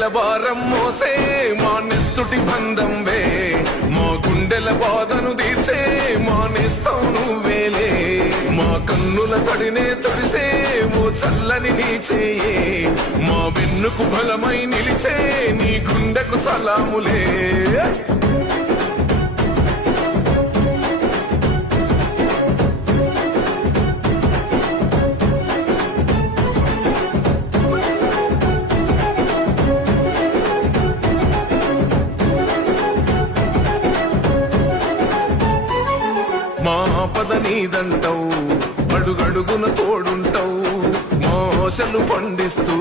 వేల భారం మోసే మా నెత్తుటి బంధం వే, మా గుండెల బాధను తీర్చే మా నేస్తం నువ్వేలే, మా కన్నుల తడినే తొడిసే ఓ చల్లని నీ చేయే, మా వెన్నుకు బలమై నిలిచే నీ గుండెకు సలాములే. మా పద నీదంటావు, అడుగడుగున తోడుంటావు, మా ఆశలు పండిస్తూ